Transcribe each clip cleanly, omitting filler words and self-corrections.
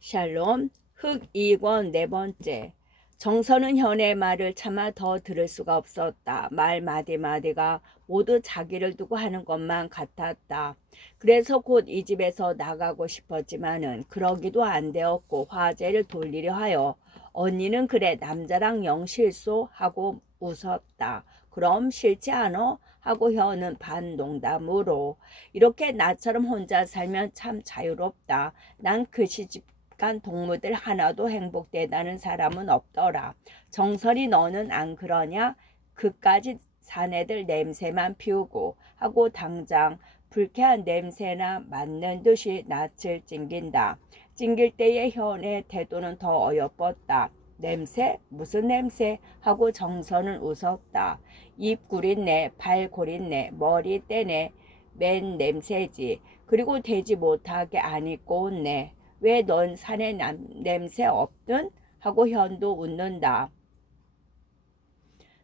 샬롬. 흑 2권 네 번째. 정선은 현의 말을 차마 더 들을 수가 없었다. 말 마디마디가 모두 자기를 두고 하는 것만 같았다. 그래서 곧 이 집에서 나가고 싶었지만은 그러기도 안 되었고 화제를 돌리려 하여 언니는 그래 남자랑 영 실소 하고 웃었다. 그럼 싫지 않어? 하고 현은 반농담으로 이렇게 나처럼 혼자 살면 참 자유롭다. 난 그 시집 간 동무들 하나도 행복되다는 사람은 없더라. 정선이 너는 안 그러냐? 그까짓 사내들 냄새만 피우고 하고 당장 불쾌한 냄새나 맡는 듯이 낯을 찡긴다. 찡길 때의 현의 태도는 더 어여뻤다. 냄새? 무슨 냄새? 하고 정선은 웃었다. 입 구린내, 발 고린내, 머리 떼내, 맨 냄새지. 그리고 되지 못하게 안 입고 온내. 왜 넌 산에 냄새 없든? 하고 현도 웃는다.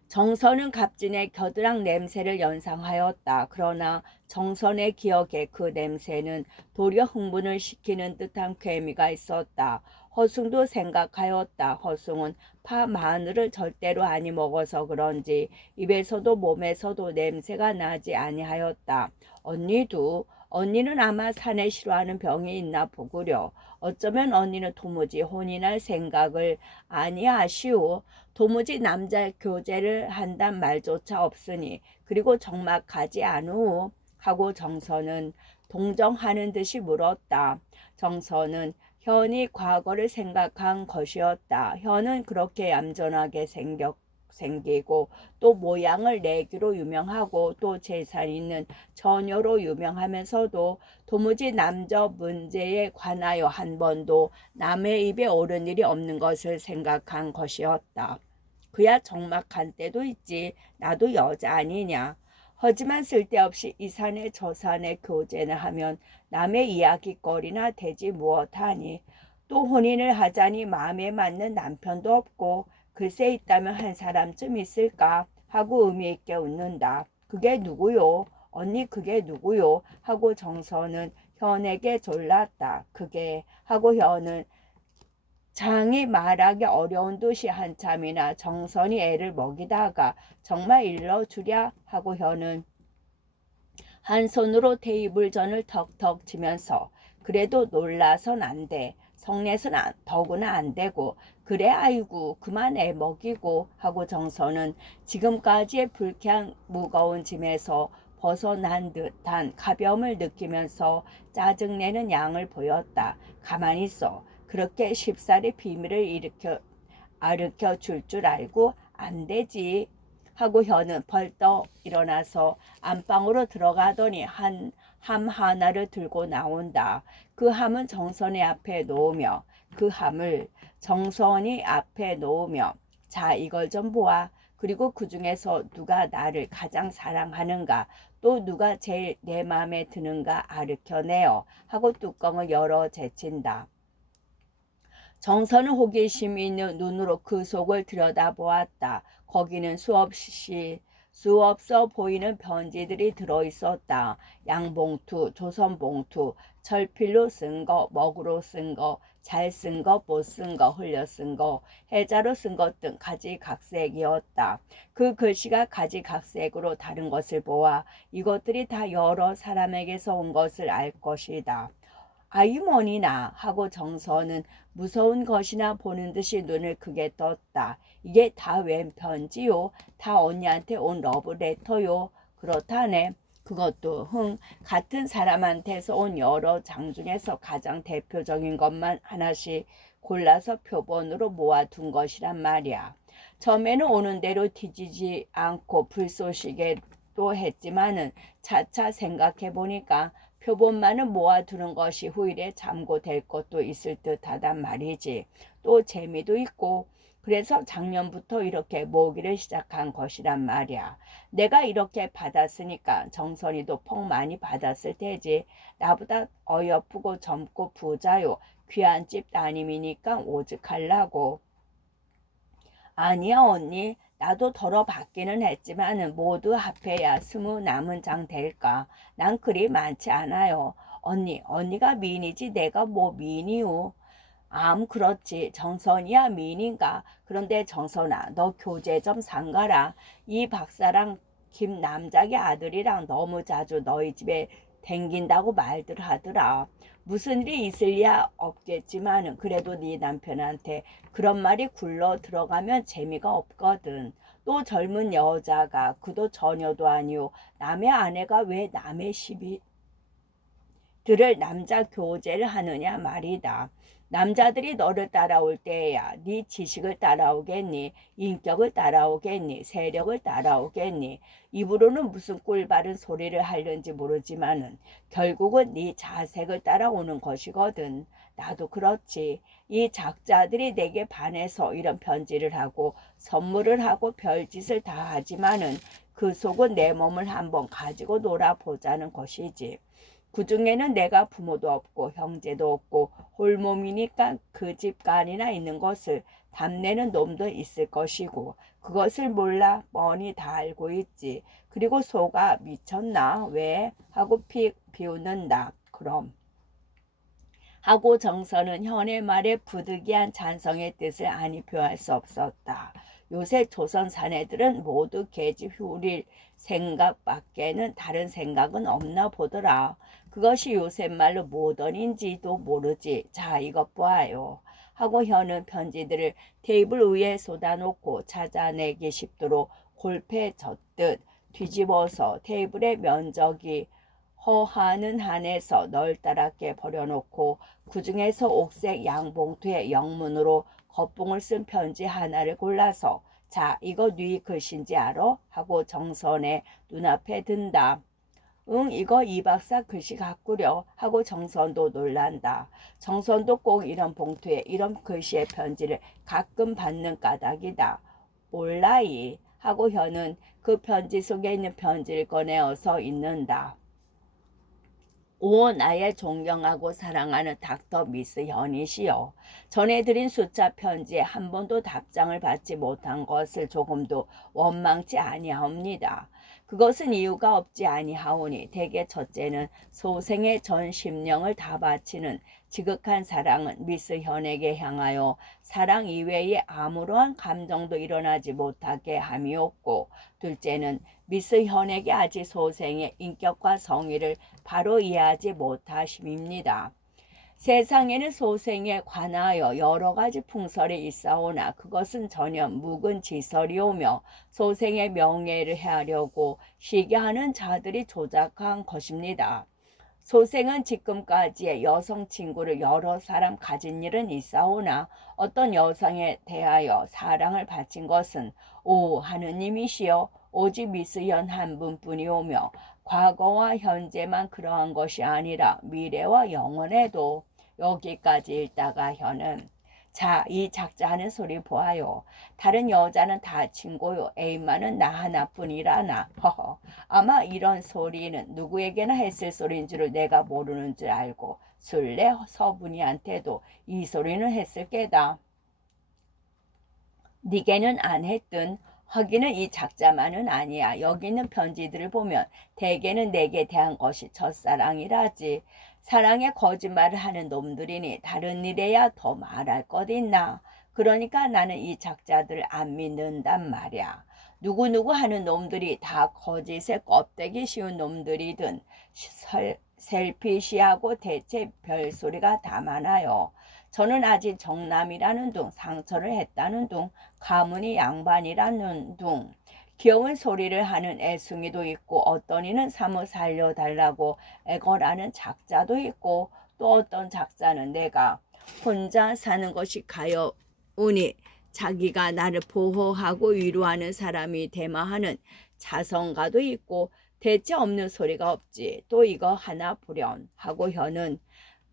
정선은 갑진의 겨드랑 냄새를 연상하였다. 그러나 정선의 기억에 그 냄새는 도리어 흥분을 시키는 듯한 괴미가 있었다. 허승도 생각하였다. 허승은 파 마늘을 절대로 아니 먹어서 그런지 입에서도 몸에서도 냄새가 나지 아니하였다. 언니는 아마 산에 싫어하는 병이 있나 보구려. 어쩌면 언니는 도무지 혼이 날 생각을 아니하시오. 도무지 남자 교제를 한단 말조차 없으니 그리고 적막하지 않우? 하고 정선은 동정하는 듯이 물었다. 정선은 현이 과거를 생각한 것이었다. 현은 그렇게 얌전하게 생기고 또 모양을 내기로 유명하고 또 재산 있는 처녀로 유명하면서도 도무지 남자 문제에 관하여 한 번도 남의 입에 오른 일이 없는 것을 생각한 것이었다. 그야 적막한 때도 있지. 나도 여자 아니냐. 하지만 쓸데없이 이 산에 저 산에 교제나 하면 남의 이야기거리나 되지 무엇하니. 또 혼인을 하자니 마음에 맞는 남편도 없고 글쎄 있다면 한 사람쯤 있을까 하고 의미 있게 웃는다. 그게 누구요? 언니 그게 누구요? 하고 정선은 현에게 졸랐다. 그게 하고 현은 장이 말하기 어려운 듯이 한참이나 정선이 애를 먹이다가 정말 일러주랴 하고 현은 한 손으로 테이블전을 턱턱 치면서 그래도 놀라선 안 돼. 성내선 더구나 안 되고 그래 아이고 그만 애 먹이고 하고 정선은 지금까지의 불쾌한 무거운 짐에서 벗어난 듯한 가벼움을 느끼면서 짜증내는 양을 보였다. 가만히 있어. 그렇게 쉽사리 비밀을 아르켜 줄 알고 안 되지. 하고 현은 벌떡 일어나서 안방으로 들어가더니 함 하나를 들고 나온다. 그 함은 정선이 앞에 놓으며 그 함을 정선이 앞에 놓으며 자 이걸 좀 보아. 그리고 그 중에서 누가 나를 가장 사랑하는가 또 누가 제일 내 마음에 드는가 아르켜내어 하고 뚜껑을 열어 제친다. 정선은 호기심 있는 눈으로 그 속을 들여다보았다. 거기는 수없어 보이는 편지들이 들어있었다. 양봉투, 조선봉투, 철필로 쓴 거, 먹으로 쓴 거, 잘 쓴 거, 못 쓴 거, 흘려 쓴 거, 해자로 쓴 것 등 가지각색이었다. 그 글씨가 가지각색으로 다른 것을 보아 이것들이 다 여러 사람에게서 온 것을 알 것이다. 아이머니나 하고 정선은 무서운 것이나 보는 듯이 눈을 크게 떴다. 이게 다 웬 편지요? 다 언니한테 온 러브레터요? 그렇다네. 그것도 같은 사람한테서 온 여러 장 중에서 가장 대표적인 것만 하나씩 골라서 표본으로 모아둔 것이란 말이야. 처음에는 오는 대로 뒤지지 않고 불쏘시개도 했지만은 차차 생각해 보니까 표본만을 모아두는 것이 후일에 참고될 것도 있을 듯하단 말이지. 또 재미도 있고 그래서 작년부터 이렇게 모으기를 시작한 것이란 말이야. 내가 이렇게 받았으니까 정선이도 퍽 많이 받았을 테지. 나보다 어여쁘고 젊고 부자요. 귀한 집 따님이니까 오죽하려고. 아니야 언니. 나도 덜어 받기는 했지만 모두 합해야 20 남은 장 될까. 난 그리 많지 않아요. 언니가 미인이지 내가 뭐 미인이요. 그렇지. 정선이야 미인인가. 그런데 정선아, 너 교재 좀 상가라. 이 박사랑 김 남작의 아들이랑 너무 자주 너희 집에 댕긴다고 말들 하더라. 무슨 일이 있을 리야 없겠지만은 그래도 네 남편한테 그런 말이 굴러 들어가면 재미가 없거든. 또 젊은 여자가 그도 전혀도 아니오. 남의 아내가 왜 남의 시비 들을 남자 교제를 하느냐 말이다. 남자들이 너를 따라올 때야 네 지식을 따라오겠니? 인격을 따라오겠니? 세력을 따라오겠니? 입으로는 무슨 꿀바른 소리를 하는지 모르지만은 결국은 네 자색을 따라오는 것이거든. 나도 그렇지. 이 작자들이 내게 반해서 이런 편지를 하고 선물을 하고 별짓을 다 하지만은 그 속은 내 몸을 한번 가지고 놀아보자는 것이지. 그 중에는 내가 부모도 없고 형제도 없고 홀몸이니까 그 집간이나 있는 것을 담내는 놈도 있을 것이고 그것을 몰라 뻔히 다 알고 있지. 그리고 소가 미쳤나 왜 하고 비웃는다. 그럼 하고 정선은 현의 말에 부득이한 찬성의 뜻을 아니 표할 수 없었다. 요새 조선 사내들은 모두 계집 후릴 생각밖에는 다른 생각은 없나 보더라. 그것이 요새 말로 모던인지도 모르지. 자, 이것 보아요. 하고 현은 편지들을 테이블 위에 쏟아놓고 찾아내기 쉽도록 골패졌듯 뒤집어서 테이블의 면적이 허하는 한에서 널따랗게 버려놓고 그 중에서 옥색 양봉투에 영문으로 겉봉을 쓴 편지 하나를 골라서 자, 이거 네 글씨인지 알아? 하고 정선의 눈앞에 든다. 응, 이거 이 박사 글씨 같구려 하고 정선도 놀란다. 정선도 꼭 이런 봉투에 이런 글씨의 편지를 가끔 받는 까닭이다. 올라이 하고 현은 그 편지 속에 있는 편지를 꺼내어서 읽는다. 오 나의 존경하고 사랑하는 닥터 미스 현이시여. 전해 드린 숫자 편지에 한 번도 답장을 받지 못한 것을 조금도 원망치 아니하옵니다. 그것은 이유가 없지 아니하오니 대개 첫째는 소생의 전 심령을 다 바치는 지극한 사랑은 미스 현에게 향하여 사랑 이외에 아무러한 감정도 일어나지 못하게 함이었고, 둘째는 미스 현에게 아직 소생의 인격과 성의를 바로 이해하지 못하심입니다. 세상에는 소생에 관하여 여러 가지 풍설이 있사오나 그것은 전혀 묵은 지설이오며 소생의 명예를 해하려고 시기하는 자들이 조작한 것입니다. 소생은 지금까지의 여성 친구를 여러 사람 가진 일은 있사오나 어떤 여성에 대하여 사랑을 바친 것은 오 하느님이시여 오직 미스현 한 분뿐이오며 과거와 현재만 그러한 것이 아니라 미래와 영원에도. 여기까지 읽다가 현은 자, 이 작자 하는 소리 보아요. 다른 여자는 다 친구요. 에이만은 나 하나뿐이라나. 허허. 아마 이런 소리는 누구에게나 했을 소리인 줄을 내가 모르는 줄 알고 술래 서분이한테도 이 소리는 했을 게다. 니게는 안 했든 하기는 이 작자만은 아니야. 여기 있는 편지들을 보면 대개는 내게 대한 것이 첫사랑이라지. 사랑에 거짓말을 하는 놈들이니 다른 일에야 더 말할 것 있나. 그러니까 나는 이 작자들을 안 믿는단 말이야. 누구누구 하는 놈들이 다 거짓에 껍데기 씌운 놈들이든 셀피시하고 대체 별소리가 다 많아요. 저는 아직 정남이라는 둥, 상처를 했다는 둥, 가문이 양반이라는 둥, 귀여운 소리를 하는 애숭이도 있고 어떤 이는 사뭇 살려달라고 애걸하는 작자도 있고 또 어떤 작자는 내가 혼자 사는 것이 가여우니 자기가 나를 보호하고 위로하는 사람이 대마하는 자성가도 있고 대체 없는 소리가 없지. 또 이거 하나 보렴 하고 현은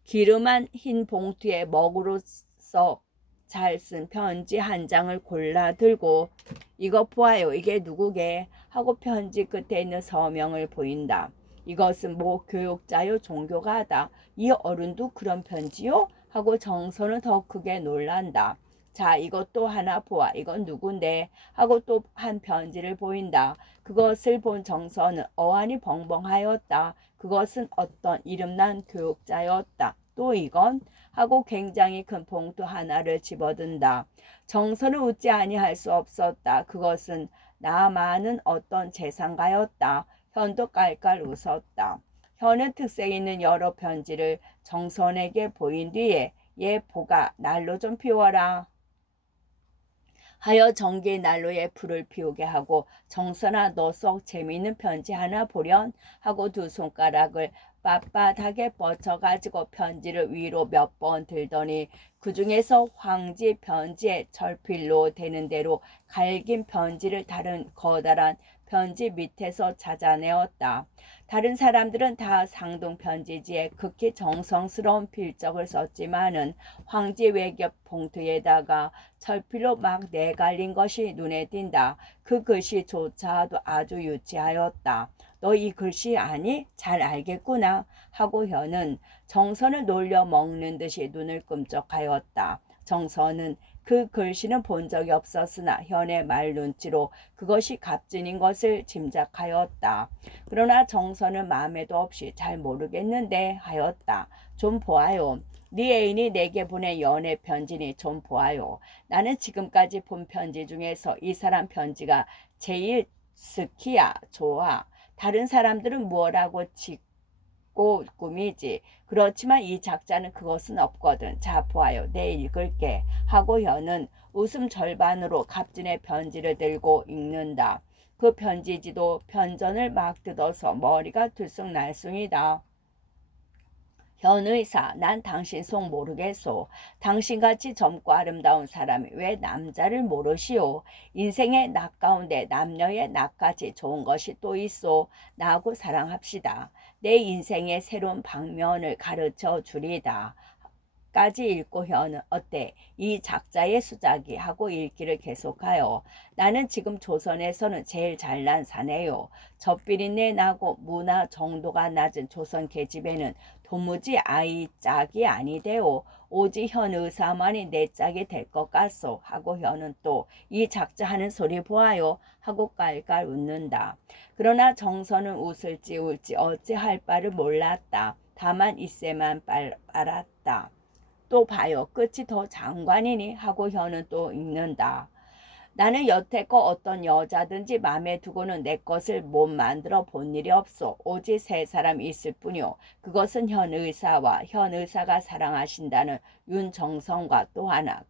기름한 흰 봉투에 먹으로써 잘 쓴 편지 한 장을 골라 들고 이것 보아요. 이게 누구게? 하고 편지 끝에 있는 서명을 보인다. 이것은 뭐 교육자요 종교가 하다. 이 어른도 그런 편지요? 하고 정선은 더 크게 놀란다. 자, 이것도 하나 보아. 이건 누군데? 하고 또 한 편지를 보인다. 그것을 본 정선은 어안이 벙벙하였다. 그것은 어떤 이름난 교육자였다. 또 이건? 하고 굉장히 큰 봉투 하나를 집어든다. 정선은 웃지 아니할 수 없었다. 그것은 나만은 어떤 재산가였다. 현도 깔깔 웃었다. 현은 특색 있는 여러 편지를 정선에게 보인 뒤에 얘 보가 난로 좀 피워라 하여 전기 난로에 불을 피우게 하고 정선아 너 썩 재미있는 편지 하나 보련 하고 두 손가락을 빳빳하게 뻗쳐가지고 편지를 위로 몇 번 들더니 그 중에서 황지 편지에 철필로 되는 대로 갈긴 편지를 다른 커다란 편지 밑에서 찾아내었다. 다른 사람들은 다 상동 편지지에 극히 정성스러운 필적을 썼지만은 황지 외겹 봉투에다가 철필로 막 내갈린 것이 눈에 띈다. 그 글씨조차도 아주 유치하였다. 너 이 글씨 아니? 잘 알겠구나. 하고 현은 정선을 놀려 먹는 듯이 눈을 끔쩍하였다. 정선은 그 글씨는 본 적이 없었으나 현의 말 눈치로 그것이 갑진인 것을 짐작하였다. 그러나 정선은 마음에도 없이 잘 모르겠는데 하였다. 좀 보아요. 네 애인이 내게 보낸 연애 편지니 좀 보아요. 나는 지금까지 본 편지 중에서 이 사람 편지가 제일 스키야 좋아. 다른 사람들은 뭐라고 짓고 꾸미지. 그렇지만 이 작자는 그것은 없거든. 자 보아요. 내 읽을게. 하고 현은 웃음 절반으로 갑진의 편지를 들고 읽는다. 그 편지지도 편전을 막 뜯어서 머리가 들쑥날쑥이다. 현의사, 난 당신 속 모르겠소. 당신같이 젊고 아름다운 사람이 왜 남자를 모르시오? 인생의 낙 가운데 남녀의 낙같이 좋은 것이 또 있소. 나하고 사랑합시다. 내 인생의 새로운 방면을 가르쳐 주리다. 까지 읽고 현은 어때? 이 작자의 수작이 하고 읽기를 계속하여 나는 지금 조선에서는 제일 잘난 사내요. 젖비린내 나고 문화 정도가 낮은 조선 계집애는 도무지 아이 짝이 아니대요. 오직 현 의사만이 내 짝이 될 것 같소 하고 현은 또 이 작자 하는 소리 보아요 하고 깔깔 웃는다. 그러나 정선은 웃을지 울지 어찌할 바를 몰랐다. 다만 이새만 빨았다. 또 봐요. 끝이 더 장관이니 하고 현은 또 읽는다. 나는 여태껏 어떤 여자든지 맘에 두고는 내 것을 못 만들어 본 일이 없소. 오직 세 사람이 있을 뿐이요. 그것은 현 의사와 현 의사가 사랑하신다는 윤정성과 또 하나.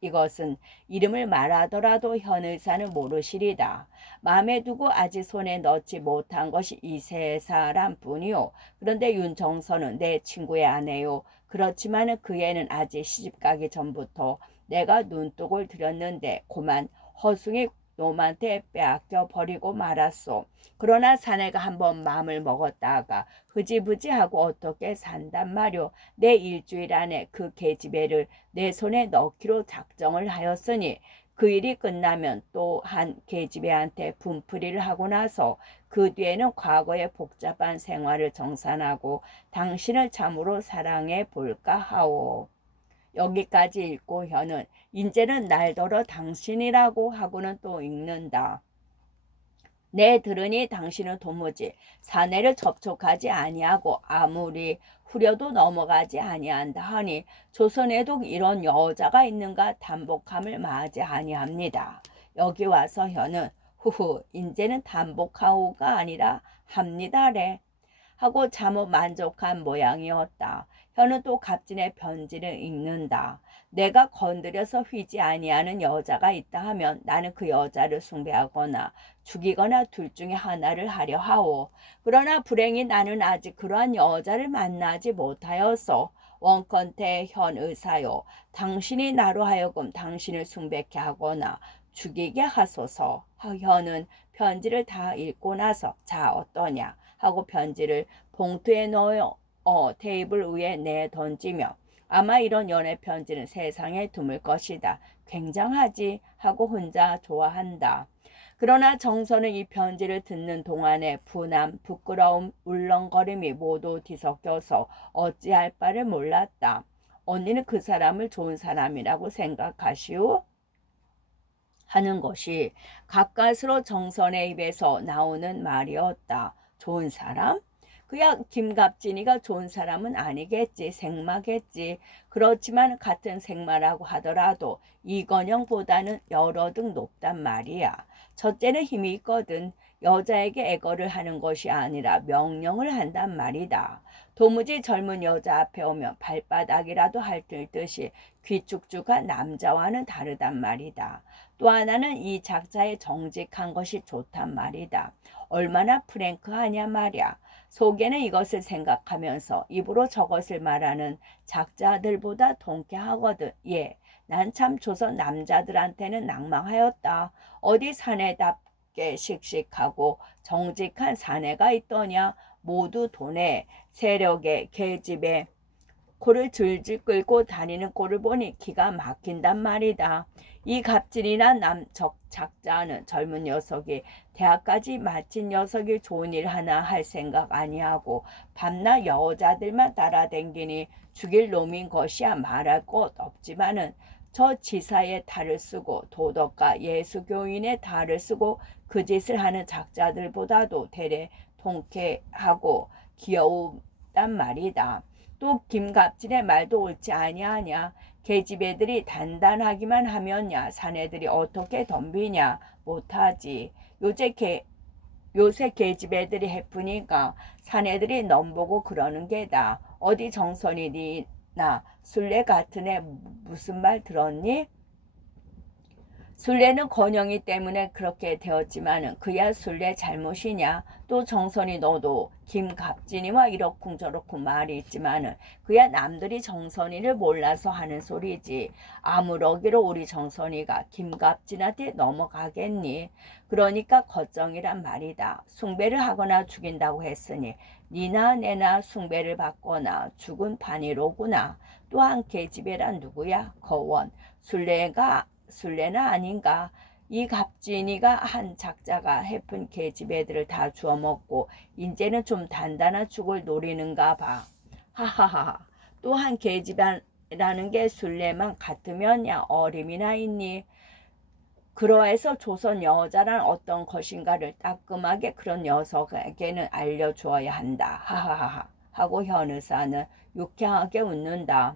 이것은 이름을 말하더라도 현 의사는 모르시리다. 맘에 두고 아직 손에 넣지 못한 것이 이 세 사람 뿐이요. 그런데 윤정선은 내 친구의 아내요. 그렇지만 그 애는 아직 시집가기 전부터 내가 눈독을 들였는데 고만 허숭이 놈한테 빼앗겨 버리고 말았소. 그러나 사내가 한번 마음을 먹었다가 흐지부지하고 어떻게 산단 말요. 내 일주일 안에 그 계집애를 내 손에 넣기로 작정을 하였으니 그 일이 끝나면 또 한 계집애한테 분풀이를 하고 나서 그 뒤에는 과거의 복잡한 생활을 정산하고 당신을 참으로 사랑해 볼까 하오. 여기까지 읽고 현은 인제는 날더러 당신이라고 하고는 또 읽는다. 내 들으니 당신은 도무지 사내를 접촉하지 아니하고 아무리 후려도 넘어가지 아니한다 하니 조선에도 이런 여자가 있는가 단복함을 마지 아니합니다. 여기 와서 현은 후후 인제는 단복하오가 아니라 합니다래 하고 참으 만족한 모양이었다. 현은 또 갑진의 편지를 읽는다. 내가 건드려서 휘지 아니하는 여자가 있다 하면 나는 그 여자를 숭배하거나 죽이거나 둘 중에 하나를 하려 하오. 그러나 불행히 나는 아직 그러한 여자를 만나지 못하여서 원컨대 현 의사요. 당신이 나로 하여금 당신을 숭배케 하거나 죽이게 하소서. 현은 편지를 다 읽고 나서 자 어떠냐 하고 편지를 봉투에 넣어 테이블 위에 내던지며 아마 이런 연애 편지는 세상에 드물 것이다. 굉장하지 하고 혼자 좋아한다. 그러나 정선은 이 편지를 듣는 동안에 분함, 부끄러움, 울렁거림이 모두 뒤섞여서 어찌할 바를 몰랐다. 언니는 그 사람을 좋은 사람이라고 생각하시오? 하는 것이 가까스로 정선의 입에서 나오는 말이었다. 좋은 사람? 그야 김갑진이가 좋은 사람은 아니겠지. 생마겠지. 그렇지만 같은 생마라고 하더라도 이건영보다는 여러 등 높단 말이야. 첫째는 힘이 있거든. 여자에게 애거를 하는 것이 아니라 명령을 한단 말이다. 도무지 젊은 여자 앞에 오면 발바닥이라도 핥듯이 귀쭉쭉한 남자와는 다르단 말이다. 또 하나는 이 작자의 정직한 것이 좋단 말이다. 얼마나 프랭크하냐 말이야. 속에는 이것을 생각하면서 입으로 저것을 말하는 작자들보다 통쾌하거든. 예, 난 참 조선 남자들한테는 낭망하였다. 어디 사내답게 씩씩하고 정직한 사내가 있더냐. 모두 돈에 세력에 계집에 코를 줄줄 끌고 다니는 꼴을 보니 기가 막힌단 말이다. 이 갑질이나 작자는 젊은 녀석이 대학까지 마친 녀석이 좋은 일 하나 할 생각 아니하고 밤낮 여자들만 따라댕기니 죽일 놈인 것이야 말할 것 없지만은 저 지사의 탈을 쓰고 도덕가 예수교인의 탈을 쓰고 그 짓을 하는 작자들보다도 대래 통쾌하고 귀여운단 말이다. 또 김갑진의 말도 옳지 아니하냐. 계집 애들이 단단하기만 하면야 사내들이 어떻게 덤비냐. 못하지. 요새 계집 애들이 해프니까 사내들이 넘보고 그러는 게다. 어디 정선이 니나 술래 같은 애 무슨 말 들었니? 술래는 건영이 때문에 그렇게 되었지만은 그야 술래 잘못이냐. 또 정선이 너도 김갑진이와 이러쿵저러쿵 말이 있지만은 그야 남들이 정선이를 몰라서 하는 소리지. 아무러기로 우리 정선이가 김갑진한테 넘어가겠니. 그러니까 걱정이란 말이다. 숭배를 하거나 죽인다고 했으니 니나 내나 숭배를 받거나 죽은 판이로구나. 또한 계집애란 누구야? 거원. 술래나 아닌가. 이 갑진이가 한 작자가 해픈 계집 애들을 다 주워 먹고 이제는 좀 단단한 죽을 노리는가 봐. 하하하. 또 한 계집이라는 게 술래만 같으면 야 어림이나 있니. 그러해서 조선 여자란 어떤 것인가를 따끔하게 그런 녀석에게는 알려주어야 한다. 하하하. 하고 현의사는 유쾌하게 웃는다.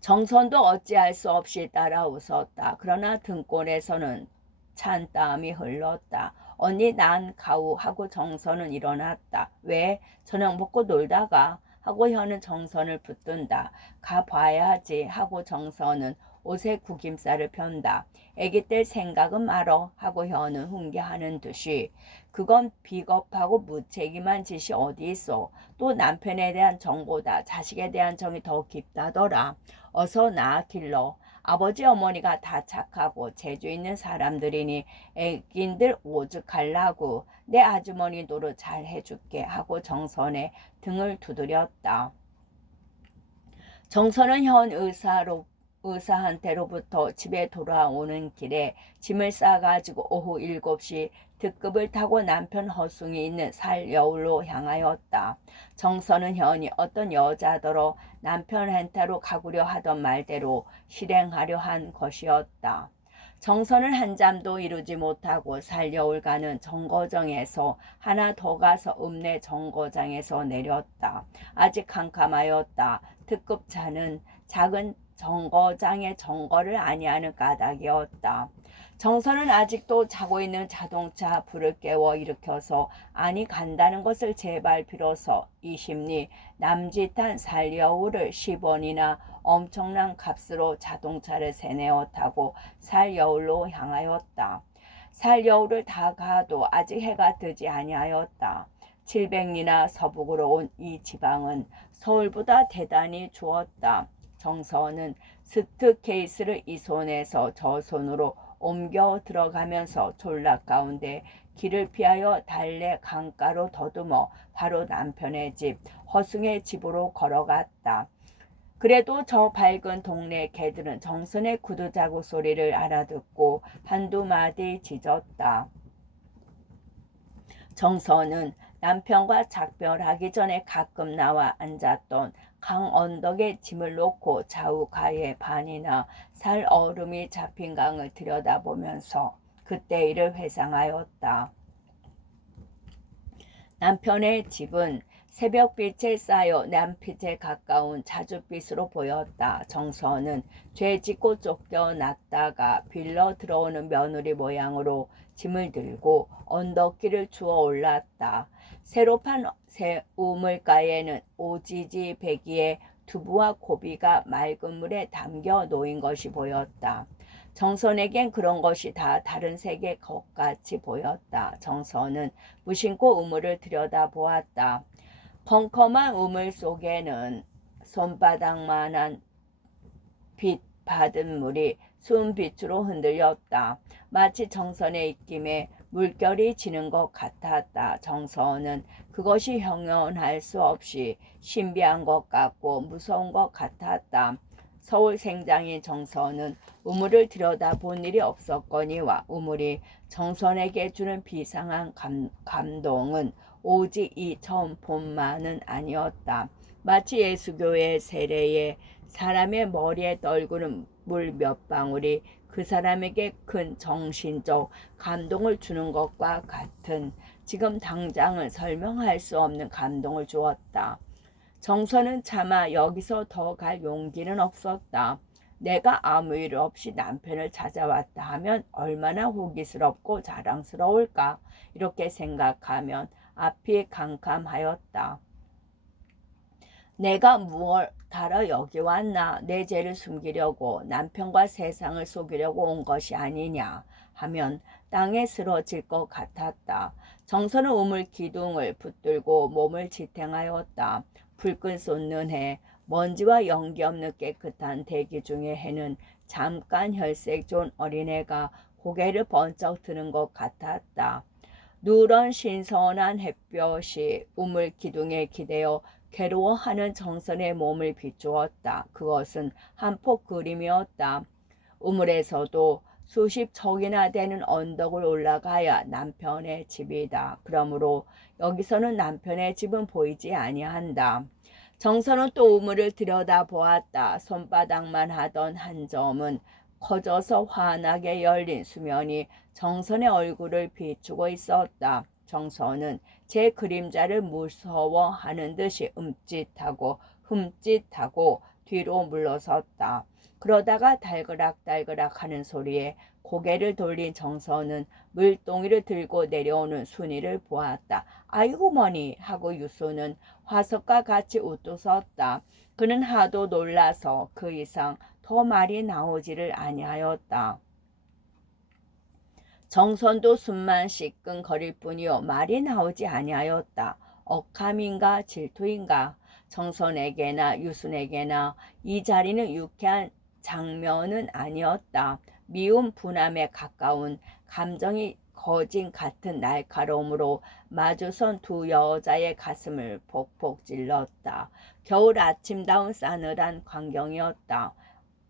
정선도 어찌할 수 없이 따라 웃었다. 그러나 등골에서는 찬땀이 흘렀다. 언니 난 가우 하고 정선은 일어났다. 왜? 저녁 먹고 놀다가 하고 현은 정선을 붙든다. 가봐야지 하고 정선은 옷에 구김살을 편다. 애기 때 생각은 말어 하고 현은 훈계하는 듯이 그건 비겁하고 무책임한 짓이 어디 있어. 또 남편에 대한 정보다 자식에 대한 정이 더 깊다더라. 어서 나 길러. 아버지 어머니가 다 착하고 재주 있는 사람들이니 애긴들 오죽할라고 내 아주머니 노릇 잘 해줄게 하고 정선의 등을 두드렸다. 정선은 현 의사한테로부터 집에 돌아오는 길에 짐을 싸가지고 오후 7시 특급을 타고 남편 허숭이 있는 살여울로 향하였다. 정선은 현이 어떤 여자더러 남편한테로 가구려 하던 말대로 실행하려 한 것이었다. 정선은 한잠도 이루지 못하고 살여울 가는 정거장에서 하나 더 가서 읍내 정거장에서 내렸다. 아직 캄캄하였다. 특급차는 작은 정거장의 정거를 아니하는 까닭이었다. 정선은 아직도 자고 있는 자동차 불을 깨워 일으켜서 아니 간다는 것을 제발 빌어서 20리 남짓한 살여울을 10원이나 엄청난 값으로 자동차를 세내어 타고 살여울로 향하였다. 살여울을 다 가도 아직 해가 뜨지 아니하였다. 700리나 서북으로 온 이 지방은 서울보다 대단히 추웠다. 정선은 스트 케이스를 이 손에서 저 손으로 옮겨 들어가면서 졸락 가운데 길을 피하여 달래 강가로 더듬어 바로 남편의 집 허승의 집으로 걸어갔다. 그래도 저 밝은 동네 개들은 정선의 구두 자국 소리를 알아듣고 한두 마디 짖었다. 정선은 남편과 작별하기 전에 가끔 나와 앉았던 강 언덕에 짐을 놓고 좌우 가에 반이나 살 얼음이 잡힌 강을 들여다보면서 그때 일을 회상하였다. 남편의 집은 새벽빛에 쌓여 남빛에 가까운 자줏빛으로 보였다. 정선은 죄 짓고 쫓겨났다가 빌러 들어오는 며느리 모양으로 짐을 들고 언덕길을 주워 올랐다. 새로 판 우물가에는 오지지 배기에 두부와 고비가 맑은 물에 담겨 놓인 것이 보였다. 정선에겐 그런 것이 다 다른 세계 것같이 보였다. 정선은 무심코 우물을 들여다보았다. 컴컴한 우물 속에는 손바닥만한 빛 받은 물이 순빛으로 흔들렸다. 마치 정선의 입김에 물결이 지는 것 같았다. 정선은 그것이 형용할 수 없이 신비한 것 같고 무서운 것 같았다. 서울 생장인 정선은 우물을 들여다본 일이 없었거니와 우물이 정선에게 주는 비상한 감동은 오직 이 처음 본만은 아니었다. 마치 예수교의 세례에 사람의 머리에 떨구는 물 몇 방울이 그 사람에게 큰 정신적 감동을 주는 것과 같은 지금 당장은 설명할 수 없는 감동을 주었다. 정선은 차마 여기서 더 갈 용기는 없었다. 내가 아무 일 없이 남편을 찾아왔다 하면 얼마나 호기스럽고 자랑스러울까. 이렇게 생각하면 앞이 캄캄하였다. 내가 무얼 다뤄 여기 왔나. 내 죄를 숨기려고 남편과 세상을 속이려고 온 것이 아니냐 하면 땅에 쓰러질 것 같았다. 정선은 우물 기둥을 붙들고 몸을 지탱하였다. 불끈 솟는 해, 먼지와 연기 없는 깨끗한 대기 중의 해는 잠깐 혈색 좋은 어린애가 고개를 번쩍 드는 것 같았다. 누런 신선한 햇볕이 우물 기둥에 기대어 괴로워하는 정선의 몸을 비추었다. 그것은 한 폭 그림이었다. 우물에서도 수십 척이나 되는 언덕을 올라가야 남편의 집이다. 그러므로 여기서는 남편의 집은 보이지 아니한다. 정선은 또 우물을 들여다보았다. 손바닥만 하던 한 점은 커져서 환하게 열린 수면이 정선의 얼굴을 비추고 있었다. 정선은 제 그림자를 무서워하는 듯이 흠칫하고 뒤로 물러섰다. 그러다가 달그락달그락 하는 소리에 고개를 돌린 정선은 물동이를 들고 내려오는 순이를 보았다. 아이고 머니 하고 유수는 화석과 같이 우뚝 섰다. 그는 하도 놀라서 그 이상 더 말이 나오지를 아니하였다. 정선도 숨만 시끈거릴 뿐이요 말이 나오지 아니하였다. 억함인가 질투인가. 정선에게나 유순에게나 이 자리는 유쾌한 장면은 아니었다. 미움 분함에 가까운 감정이 거진 같은 날카로움으로 마주선 두 여자의 가슴을 폭폭 찔렀다. 겨울 아침다운 싸늘한 광경이었다.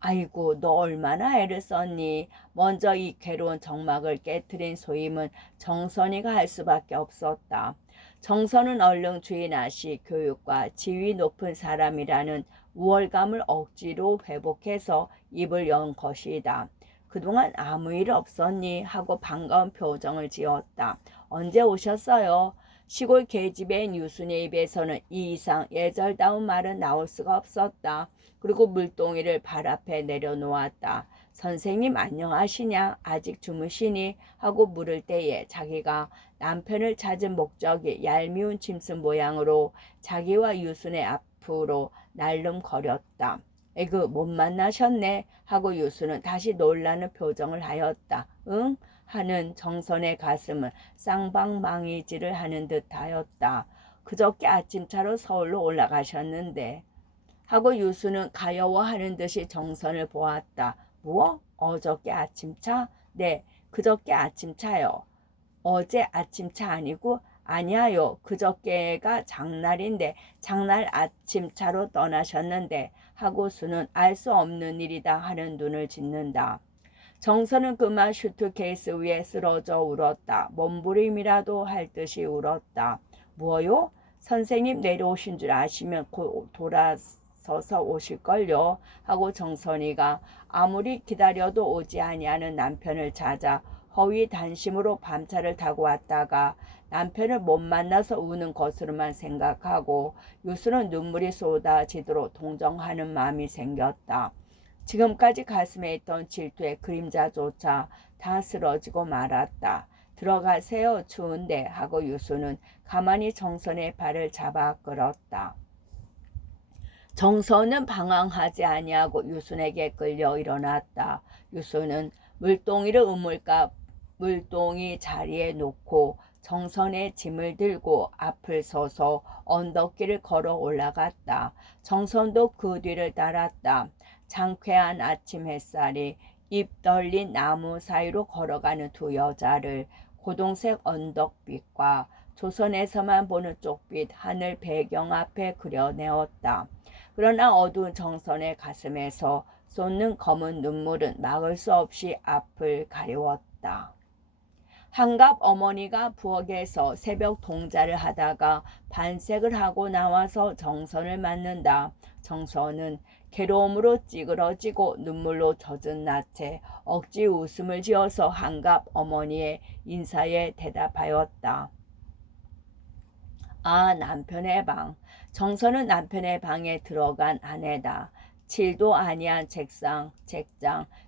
아이고 너 얼마나 애를 썼니. 먼저 이 괴로운 정막을 깨트린 소임은 정선이가 할 수밖에 없었다. 정선은 얼른 주인아씨 교육과 지위 높은 사람이라는 우월감을 억지로 회복해서 입을 연 것이다. 그동안 아무 일 없었니 하고 반가운 표정을 지었다. 언제 오셨어요? 시골 계집애인 유순의 입에서는 이 이상 예절다운 말은 나올 수가 없었다. 그리고 물동이를 발 앞에 내려놓았다. 선생님 안녕하시냐? 아직 주무시니? 하고 물을 때에 자기가 남편을 찾은 목적이 얄미운 짐승 모양으로 자기와 유순의 앞으로 날름거렸다. 에그 못 만나셨네 하고 유수는 다시 놀라는 표정을 하였다. 응? 하는 정선의 가슴은 쌍방망이질을 하는 듯하였다. 그저께 아침차로 서울로 올라가셨는데 하고 유수는 가여워하는 듯이 정선을 보았다. 뭐? 어저께 아침차? 네, 그저께 아침차요. 어제 아침차 아니고? 아니야요. 그저께가 장날인데 장날 아침차로 떠나셨는데 하고 수는 알 수 없는 일이다 하는 눈을 짓는다. 정선은 그만 슈트케이스 위에 쓰러져 울었다. 몸부림이라도 할 듯이 울었다. 뭐요? 선생님 내려오신 줄 아시면 곧 돌아서서 오실걸요. 하고 정선이가 아무리 기다려도 오지 아니하는 남편을 찾아 허위 단심으로 밤차를 타고 왔다가 남편을 못 만나서 우는 것으로만 생각하고 유수는 눈물이 쏟아지도록 동정하는 마음이 생겼다. 지금까지 가슴에 있던 질투의 그림자조차 다 쓰러지고 말았다. 들어가세요, 추운데 하고 유수는 가만히 정선의 발을 잡아 끌었다. 정선은 방황하지 아니하고 유순에게 끌려 일어났다. 유순은 물동이를 우물가 물동이 자리에 놓고 정선의 짐을 들고 앞을 서서 언덕길을 걸어 올라갔다. 정선도 그 뒤를 따랐다. 장쾌한 아침 햇살이 입 떨린 나무 사이로 걸어가는 두 여자를 고동색 언덕빛과 조선에서만 보는 쪽빛 하늘 배경 앞에 그려내었다. 그러나 어두운 정선의 가슴에서 쏟는 검은 눈물은 막을 수 없이 앞을 가리웠다. 한갑 어머니가 부엌에서 새벽 동자를 하다가 반색을 하고 나와서 정선을 맞는다. 정선은 괴로움으로 찌그러지고 눈물로 젖은 나체 억지 웃음을 지어서 한갑 어머니의 인사에 대답하였다. 아, 남편의 방. 정선은 남편의 방에 들어간 아내다. 칠도 아니한 책장,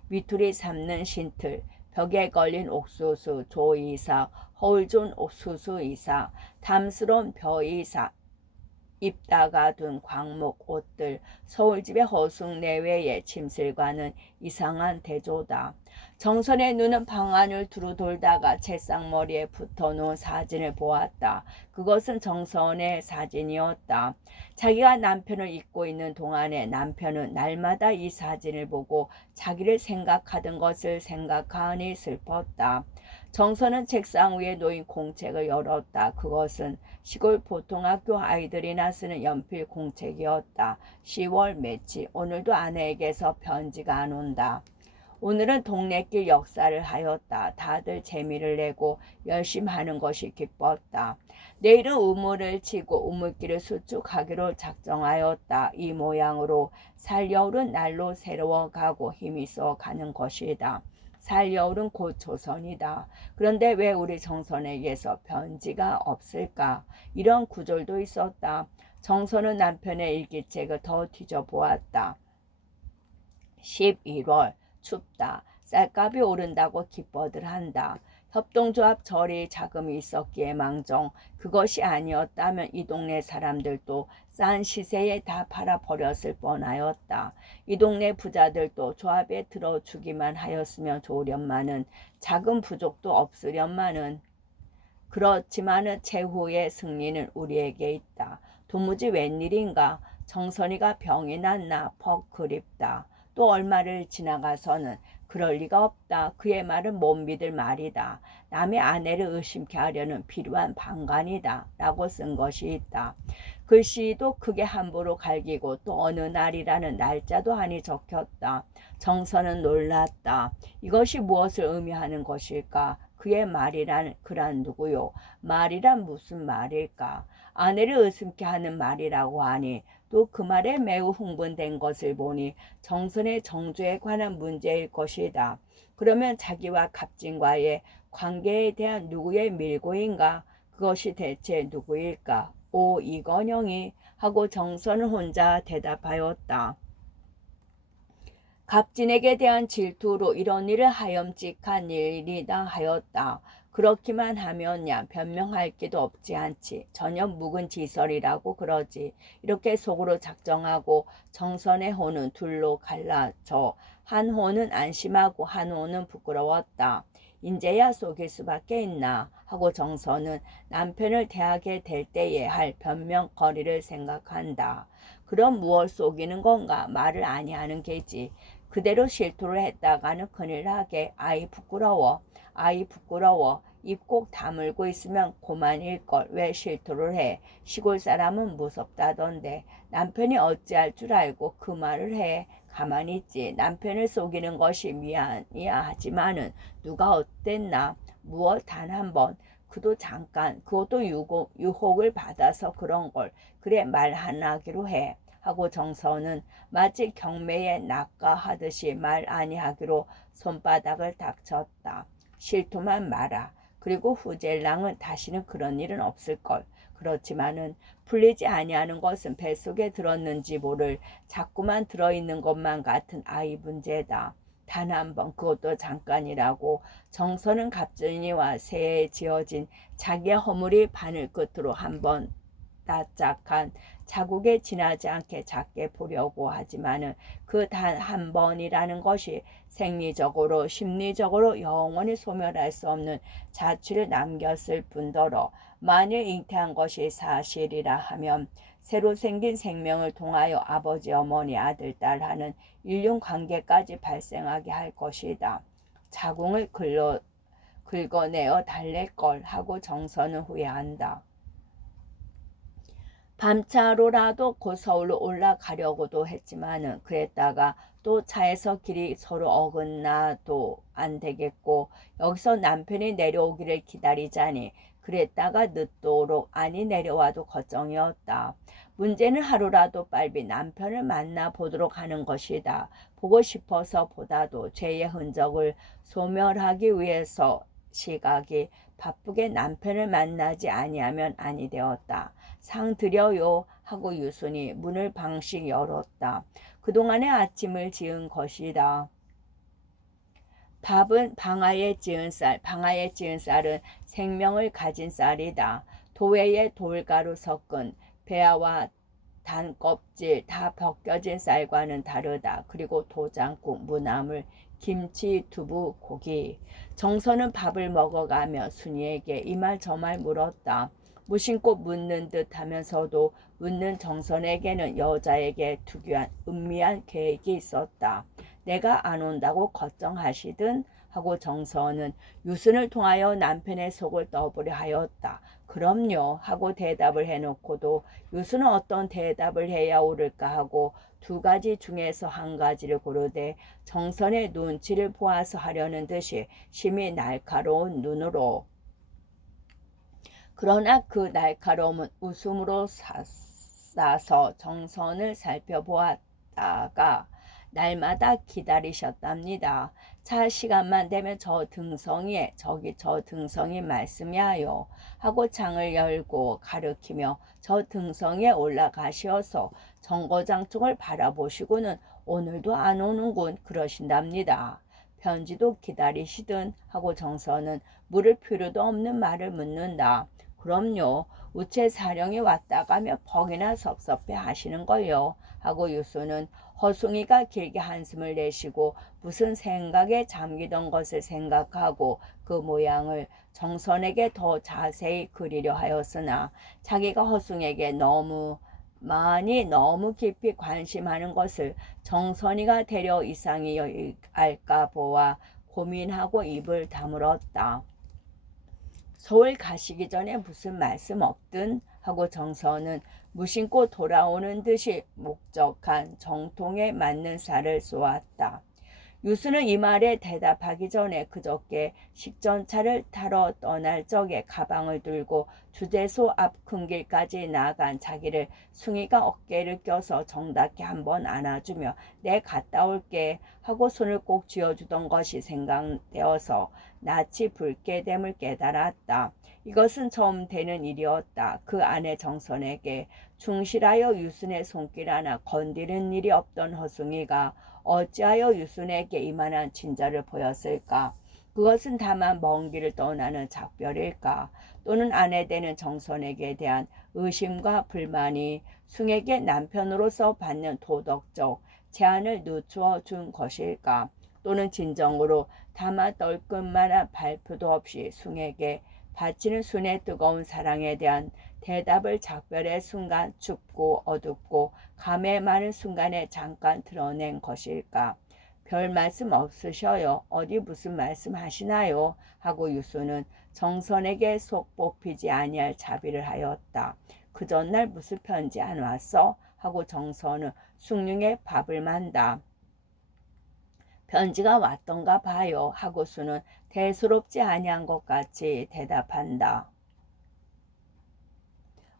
위투리 삼는 신틀, 벽에 걸린 옥수수 조이사, 허울존 옥수수 이사, 담스러운 벼이사, 입다가 둔 광목 옷들, 서울집의 허숭 내외의 침실과는 이상한 대조다. 정선의 눈은 방 안을 두루 돌다가 책상머리에 붙어놓은 사진을 보았다. 그것은 정선의 사진이었다. 자기가 남편을 잊고 있는 동안에 남편은 날마다 이 사진을 보고 자기를 생각하던 것을 생각하니 슬펐다. 정선은 책상 위에 놓인 공책을 열었다. 그것은 시골 보통학교 아이들이나 쓰는 연필 공책이었다. 10월 며칠 오늘도 아내에게서 편지가 안 온다. 오늘은 동네길 역사를 하였다. 다들 재미를 내고 열심히 하는 것이 기뻤다. 내일은 우물을 치고 우물길을 수축하기로 작정하였다. 이 모양으로 살여울은 날로 새로워가고 힘이 써가는 것이다. 살여울은 곧 조선이다. 그런데 왜 우리 정선에게서 편지가 없을까? 이런 구절도 있었다. 정선은 남편의 일기책을 더 뒤져보았다. 11월 춥다. 쌀값이 오른다고 기뻐들 한다. 협동조합 절이 자금이 있었기에 망정 그것이 아니었다면 이 동네 사람들도 싼 시세에 다 팔아버렸을 뻔하였다. 이 동네 부자들도 조합에 들어주기만 하였으면 좋으련마는 자금 부족도 없으련마는 그렇지만은 최후의 승리는 우리에게 있다. 도무지 웬일인가 정선이가 병이 났나 퍽 그립다. 또 얼마를 지나가서는 그럴 리가 없다. 그의 말은 못 믿을 말이다. 남의 아내를 의심케 하려는 필요한 방관이다. 라고 쓴 것이 있다. 글씨도 크게 함부로 갈기고 또 어느 날이라는 날짜도 아니 적혔다. 정선은 놀랐다. 이것이 무엇을 의미하는 것일까? 그의 말이란 그란 누구요? 말이란 무슨 말일까? 아내를 의심케 하는 말이라고 하니 또 그 말에 매우 흥분된 것을 보니 정선의 정조에 관한 문제일 것이다. 그러면 자기와 갑진과의 관계에 대한 누구의 밀고인가? 그것이 대체 누구일까? 오, 이건영이 하고 정선은 혼자 대답하였다. 갑진에게 대한 질투로 이런 일을 하염직한 일이다 하였다. 그렇기만 하면야 변명할 게도 없지 않지. 전혀 묵은 지설이라고 그러지. 이렇게 속으로 작정하고 정선의 호는 둘로 갈라져 한 호는 안심하고 한 호는 부끄러웠다. 인제야 속일 수밖에 있나 하고 정선은 남편을 대하게 될 때에 할 변명거리를 생각한다. 그럼 무엇 속이는 건가? 말을 아니하는 게지. 그대로 실토를 했다가는 큰일 나게. 아이 부끄러워. 아이 부끄러워. 입 꼭 다물고 있으면 고만일걸. 왜 실토를 해? 시골 사람은 무섭다던데. 남편이 어찌할 줄 알고 그 말을 해. 가만히 있지. 남편을 속이는 것이 미안이야 하지만은 누가 어땠나? 무엇 단 한 번. 그도 잠깐. 그것도 유혹을 받아서 그런 걸. 그래 말 하나 하기로 해. 하고 정선은 마치 경매에 낙가하듯이 말 아니하기로 손바닥을 닥쳤다. 실토만 마라. 그리고 후젤랑은 다시는 그런 일은 없을걸. 그렇지만은 풀리지 아니하는 것은 뱃속에 들었는지 모를 자꾸만 들어있는 것만 같은 아이 문제다. 단 한 번, 그것도 잠깐이라고 정서는 갑진이와 새에 지어진 자기의 허물이 바늘 끝으로 한번 낯짝한 자국에 지나지 않게 작게 보려고 하지만은 그 단 한 번이라는 것이 생리적으로 심리적으로 영원히 소멸할 수 없는 자취를 남겼을 뿐더러 만일 잉태한 것이 사실이라 하면 새로 생긴 생명을 통하여 아버지 어머니 아들 딸 하는 일륜 관계까지 발생하게 할 것이다. 자궁을 긁어내어 달랠 걸 하고 정서는 후회한다. 밤차로라도 곧 서울로 올라가려고도 했지만은 그랬다가 또 차에서 길이 서로 어긋나도 안 되겠고 여기서 남편이 내려오기를 기다리자니 그랬다가 늦도록 아니 내려와도 걱정이었다. 문제는 하루라도 빨리 남편을 만나보도록 하는 것이다. 보고 싶어서 보다도 죄의 흔적을 소멸하기 위해서 시각이 바쁘게 남편을 만나지 아니하면 아니 되었다. 상 드려요 하고 유순이 문을 방씩 열었다. 그동안의 아침을 지은 것이다. 밥은 방아에 찌은 쌀, 방아에 찌은 쌀은 생명을 가진 쌀이다. 도회에 돌가루 섞은 배아와 단껍질 다 벗겨진 쌀과는 다르다. 그리고 도장국, 무나물, 김치, 두부, 고기. 정서는 밥을 먹어가며 순이에게 이 말 저 말 물었다. 무심코 묻는 듯 하면서도 묻는 정선에게는 여자에게 특유한 은미한 계획이 있었다. 내가 안 온다고 걱정하시든 하고 정선은 유순을 통하여 남편의 속을 떠보려 하였다. 그럼요 하고 대답을 해놓고도 유순은 어떤 대답을 해야 옳을까 하고 두 가지 중에서 한 가지를 고르되 정선의 눈치를 보아서 하려는 듯이 심히 날카로운 눈으로 그러나 그 날카로움은 웃음으로 싸서 정선을 살펴보았다가 날마다 기다리셨답니다. 차 시간만 되면 저 등성이에 저기 저 등성이 말씀이하요 하고 창을 열고 가르키며 저 등성이에 올라가시어서 정거장 쪽을 바라보시고는 오늘도 안 오는군 그러신답니다. 편지도 기다리시든 하고 정선은 물을 필요도 없는 말을 묻는다. 그럼요. 우체 사령이 왔다 가며 퍽이나 섭섭해 하시는걸요. 하고 유수는 허숭이가 길게 한숨을 내쉬고 무슨 생각에 잠기던 것을 생각하고 그 모양을 정선에게 더 자세히 그리려 하였으나 자기가 허숭에게 너무 깊이 관심하는 것을 정선이가 되려 이상히 알까 보아 고민하고 입을 다물었다. 서울 가시기 전에 무슨 말씀 없든 하고 정선은 무심코 돌아오는 듯이 목적한 정통에 맞는 살을 쏘았다. 유수는 이 말에 대답하기 전에 그저께 식전차를 타러 떠날 적에 가방을 들고 주재소 앞 큰 길까지 나간 자기를 숭이가 어깨를 껴서 정답게 한번 안아주며 내 갔다 올게 하고 손을 꼭 쥐어주던 것이 생각되어서 낯이 붉게 됨을 깨달았다. 이것은 처음 되는 일이었다. 그 아내 정선에게 충실하여 유순의 손길 하나 건드리는 일이 없던 허숭이가 어찌하여 유순에게 이만한 친절을 보였을까? 그것은 다만 먼 길을 떠나는 작별일까? 또는 아내 되는 정선에게 대한 의심과 불만이 숭에게 남편으로서 받는 도덕적 제한을 늦추어 준 것일까? 또는 진정으로 담아 떨끝만한 발표도 없이 숭에게 바치는 순의 뜨거운 사랑에 대한 대답을 작별의 순간 춥고 어둡고 감회 많은 순간에 잠깐 드러낸 것일까? 별 말씀 없으셔요. 어디 무슨 말씀 하시나요? 하고 유수는 정선에게 속 뽑히지 아니할 자비를 하였다. 그 전날 무슨 편지 안 왔어? 하고 정선은 숭늉에 밥을 만다. 편지가 왔던가 봐요. 하고수는 대수롭지 아니한 것 같이 대답한다.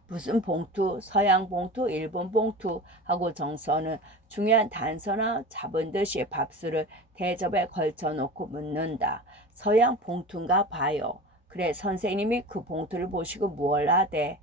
무슨 봉투, 서양 봉투, 일본 봉투 하고 정선은 중요한 단서나 잡은 듯이 밥술을 대접에 걸쳐놓고 묻는다. 서양 봉투인가 봐요. 그래 선생님이 그 봉투를 보시고 무얼 하대?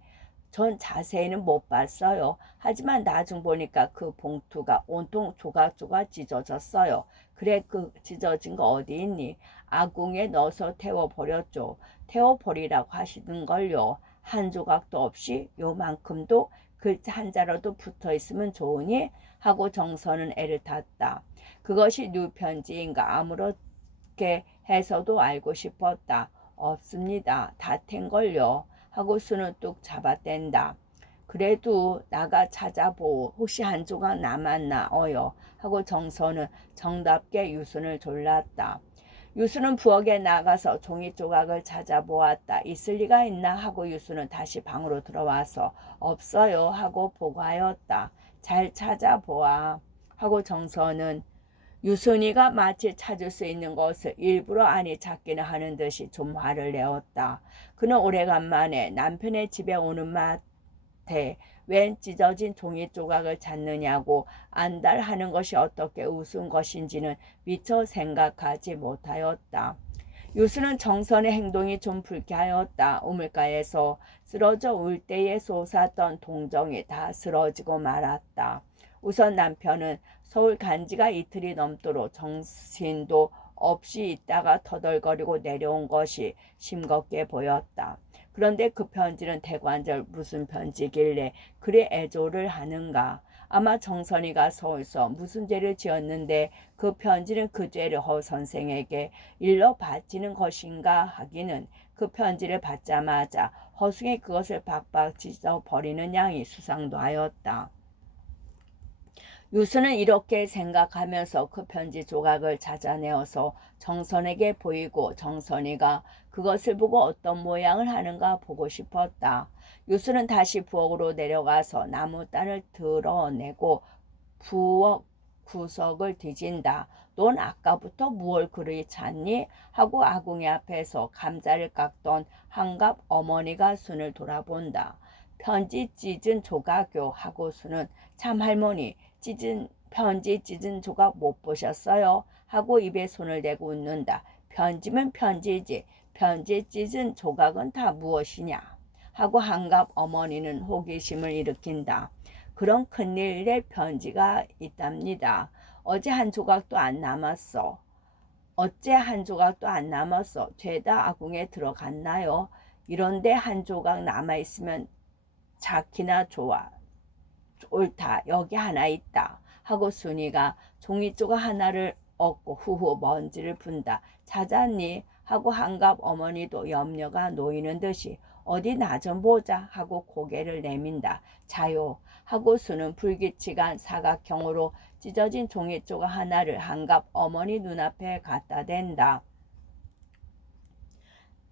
전 자세히는 못 봤어요. 하지만 나중 보니까 그 봉투가 온통 조각조각 찢어졌어요. 그래 그 찢어진 거 어디 있니? 아궁에 넣어서 태워버렸죠. 태워버리라고 하시던걸요. 한 조각도 없이 요만큼도 글자 한 자라도 붙어 있으면 좋으니? 하고 정선은 애를 탔다. 그것이 누 편지인가 아무렇게 해서도 알고 싶었다. 없습니다. 다 탱걸요. 하고 수는 뚝 잡아댄다. 그래도 나가 찾아보. 혹시 한 조각 남았나 어여. 하고 정선은 정답게 유순을 졸랐다. 유수는 부엌에 나가서 종이 조각을 찾아보았다. 있을 리가 있나 하고 유수는 다시 방으로 들어와서 없어요 하고 보고하였다. 잘 찾아보아 하고 정선은 유순이가 마치 찾을 수 있는 것을 일부러 아니 찾기는 하는 듯이 좀 화를 내었다. 그는 오래간만에 남편의 집에 오는 맛에 웬 찢어진 종이 조각을 찾느냐고 안달하는 것이 어떻게 우스운 것인지는 미처 생각하지 못하였다. 유수는 정선의 행동이 좀 불쾌하였다. 우물가에서 쓰러져 울 때에 솟았던 동정이 다 쓰러지고 말았다. 우선 남편은 서울 간 지가 이틀이 넘도록 정신도 없이 있다가 터덜거리고 내려온 것이 싱겁게 보였다. 그런데 그 편지는 대관절 무슨 편지길래 그리 애조를 하는가? 아마 정선이가 서울서 무슨 죄를 지었는데 그 편지는 그 죄를 허 선생에게 일러 바치는 것인가 하기는 그 편지를 받자마자 허숭이 그것을 박박 찢어 버리는 양이 수상도 하였다. 유수는 이렇게 생각하면서 그 편지 조각을 찾아내어서 정선에게 보이고 정선이가 그것을 보고 어떤 모양을 하는가 보고 싶었다. 유수는 다시 부엌으로 내려가서 나무단을 드러내고 부엌 구석을 뒤진다. 넌 아까부터 무얼 그리 찾니? 하고 아궁이 앞에서 감자를 깎던 한갑 어머니가 순을 돌아본다. 편지 찢은 조각요 하고 순은 참 할머니 편지 찢은 조각 못 보셨어요? 하고 입에 손을 대고 웃는다. 편지면 편지지. 편지 찢은 조각은 다 무엇이냐? 하고 한갑 어머니는 호기심을 일으킨다. 그런 큰일에 편지가 있답니다. 어제 한 조각도 안 남았어. 어째 한 조각도 안 남았어. 죄다 아궁에 들어갔나요? 이런데 한 조각 남아있으면 자키나 좋아. 옳다. 여기 하나 있다. 하고 순이가 종이 조각 하나를 얻고 후후 먼지를 분다. 찾았니? 하고 한갑 어머니도 염려가 놓이는 듯이 어디 나 좀 보자 하고 고개를 내민다. 자요. 하고 수는 불규칙한 사각형으로 찢어진 종이 조각 하나를 한갑 어머니 눈앞에 갖다 댄다.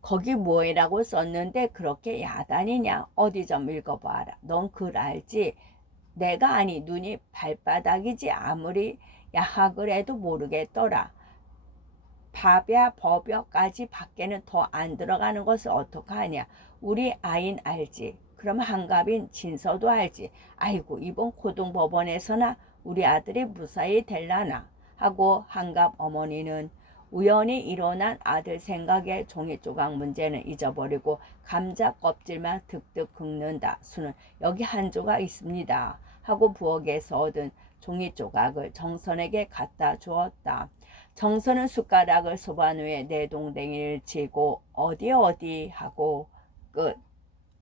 거기 뭐이라고 썼는데 그렇게 야단이냐? 어디 좀 읽어봐라. 넌 글 알지? 내가 아니 눈이 발바닥이지 아무리 야학을 해도 모르겠더라. 밥야 법여까지 밖에는 더 안 들어가는 것을 어떡하냐. 우리 아인 알지. 그럼 한갑인 진서도 알지. 아이고 이번 고등법원에서나 우리 아들이 무사히 될라나 하고 한갑 어머니는 우연히 일어난 아들 생각에 종이 조각 문제는 잊어버리고 감자 껍질만 득득 긁는다. 수는 여기 한 조각 있습니다. 하고 부엌에서 얻은 종이 조각을 정선에게 갖다 주었다. 정선은 숟가락을 소반 위에 내동댕이를 치고 어디 하고 끝.